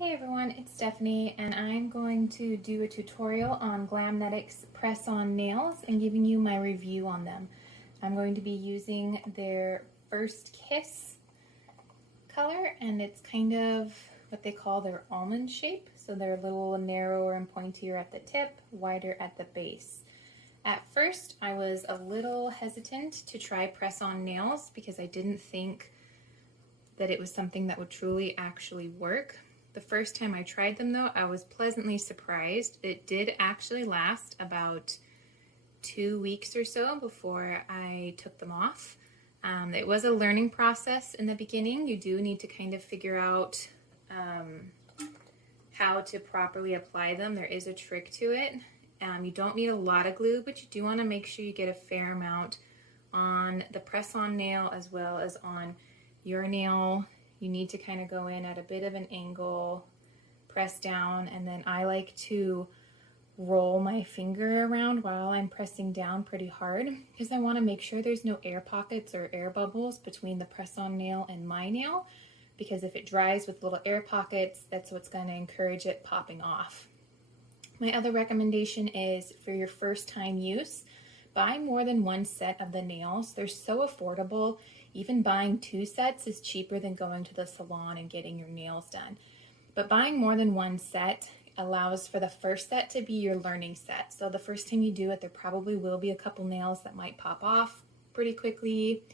Hey everyone, it's Stephanie and I'm going to do a tutorial on Glamnetics press-on nails and giving you my review on them. I'm going to be using their First Kiss color, and it's kind of what they call their almond shape. So they're a little narrower and pointier at the tip, wider at the base. At first I was a little hesitant to try press-on nails because I didn't think that it was something that would truly actually work. The first time I tried them though, I was pleasantly surprised. It did actually last about 2 weeks or so before I took them off. It was a learning process in the beginning. You do need to kind of figure out how to properly apply them. There is a trick to it. You don't need a lot of glue, but you do want to make sure you get a fair amount on the press-on nail as well as on your nail. You need to kind of go in at a bit of an angle, press down, and then I like to roll my finger around while I'm pressing down pretty hard because I want to make sure there's no air pockets or air bubbles between the press-on nail and my nail, because if it dries with little air pockets, that's what's going to encourage it popping off. My other recommendation is for your first time use, buy more than one set of the nails. They're so affordable. Even buying 2 sets is cheaper than going to the salon and getting your nails done. But buying more than one set allows for the first set to be your learning set. So the first time you do it, there probably will be a couple nails that might pop off pretty quickly,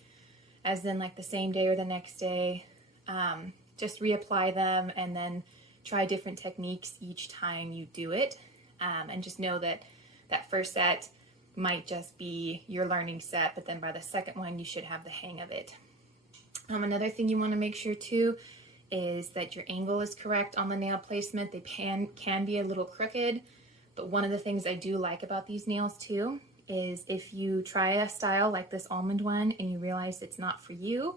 as in like the same day or the next day. Just reapply them and then try different techniques each time you do it. And just know that that first set might just be your learning set, but then by the second one you should have the hang of it. Another thing you want to make sure too is that your angle is correct on the nail placement. They can be a little crooked, but one of the things I do like about these nails too is if you try a style like this almond one and you realize it's not for you,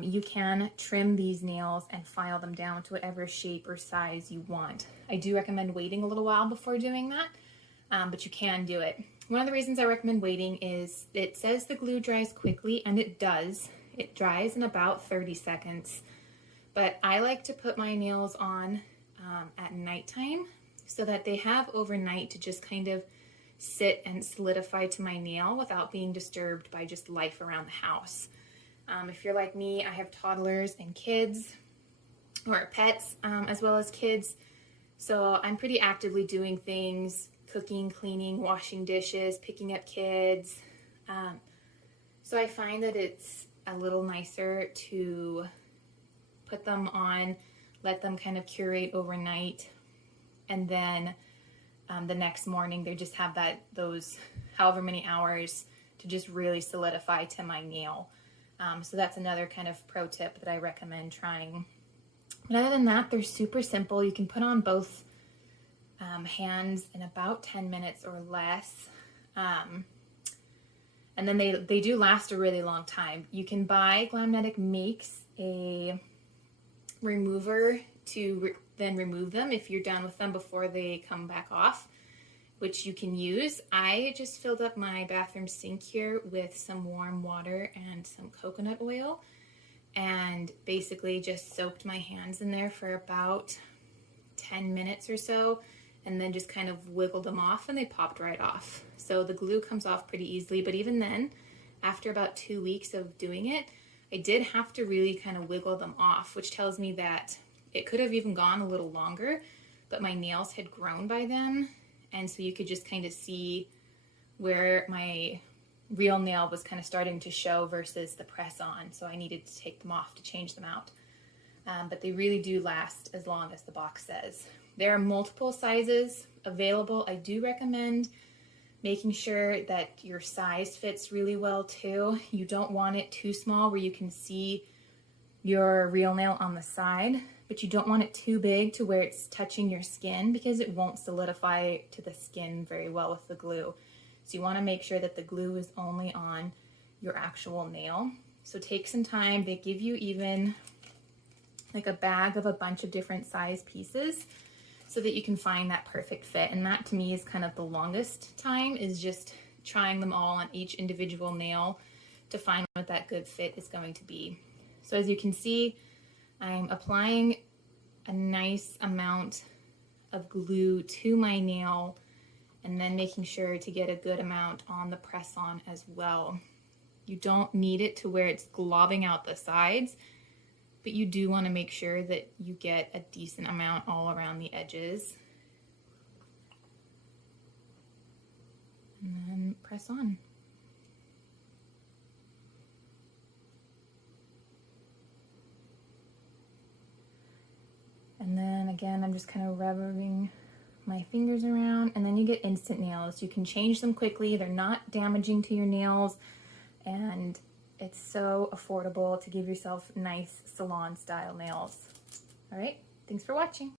you can trim these nails and file them down to whatever shape or size you want. I do recommend waiting a little while before doing that, but you can do it. One of the reasons I recommend waiting is it says the glue dries quickly, and it does. It dries in about 30 seconds. But I like to put my nails on at nighttime so that they have overnight to just kind of sit and solidify to my nail without being disturbed by just life around the house. If you're like me, I have toddlers and kids, or pets as well as kids. So I'm pretty actively doing things, cooking, cleaning, washing dishes, picking up kids. So I find that it's a little nicer to put them on, let them kind of curate overnight, and then the next morning they just have those however many hours to just really solidify to my nail. So that's another kind of pro tip that I recommend trying. But other than that, they're super simple. You can put on both hands in about 10 minutes or less, and then they do last a really long time. You can buy, Glamnetic makes a remover to then remove them if you're done with them before they come back off, which you can use. I just filled up my bathroom sink here with some warm water and some coconut oil and basically just soaked my hands in there for about 10 minutes or so, and then just kind of wiggled them off, and they popped right off. So the glue comes off pretty easily, but even then, after about 2 weeks of doing it, I did have to really kind of wiggle them off, which tells me that it could have even gone a little longer, but my nails had grown by then, and so you could just kind of see where my real nail was kind of starting to show versus the press-on, so I needed to take them off to change them out. But they really do last as long as the box says. There are multiple sizes available. I do recommend making sure that your size fits really well too. You don't want it too small where you can see your real nail on the side, but you don't want it too big to where it's touching your skin, because it won't solidify to the skin very well with the glue. So you want to make sure that the glue is only on your actual nail. So take some time. They give you even like a bag of a bunch of different size pieces so that you can find that perfect fit. And that to me is kind of the longest time, is just trying them all on each individual nail to find what that good fit is going to be. So as you can see, I'm applying a nice amount of glue to my nail, and then making sure to get a good amount on the press-on as well. You don't need it to where it's globbing out the sides, but you do want to make sure that you get a decent amount all around the edges. And then press on. And then again, I'm just kind of rubbing my fingers around, and then you get instant nails. You can change them quickly. They're not damaging to your nails, and it's so affordable to give yourself nice salon style nails. All right, thanks for watching.